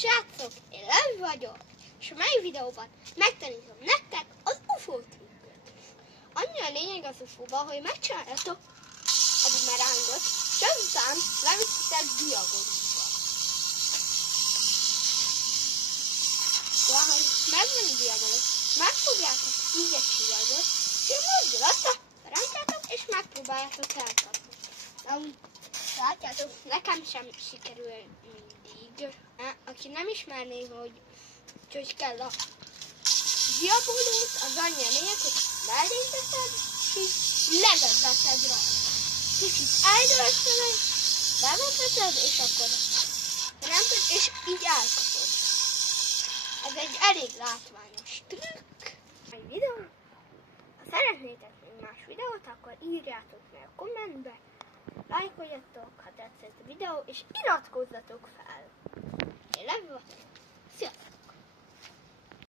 Srácok, én Levi vagyok, és a mai videóban megtanítom nektek az UFO trükköt. Annyi a lényeg az UFO-ban, hogy megcsináljátok a bumerángot, és azután leviszitek diagonusba. Valahogy megvan a diagonus, megfogjátok így egy csillagot, és egy mozdulattal rántjátok, és megpróbáljátok elkapni. Látjátok, nekem sem sikerül mindig. Aki nem ismerné, hogy kell a diabolót, az annyi a lényeg, hogy mellé teszed, és levezeted rajta. Kicsit eldőlszöned, bevezeted, és akkor nem tud, és így elkapod. Ez egy elég látványos trükk. Egy videó. Ha szeretnétek még más videót, akkor írjátok meg a kommentbe, lájkoljatok, ha tetszett a videó, és iratkozzatok fel!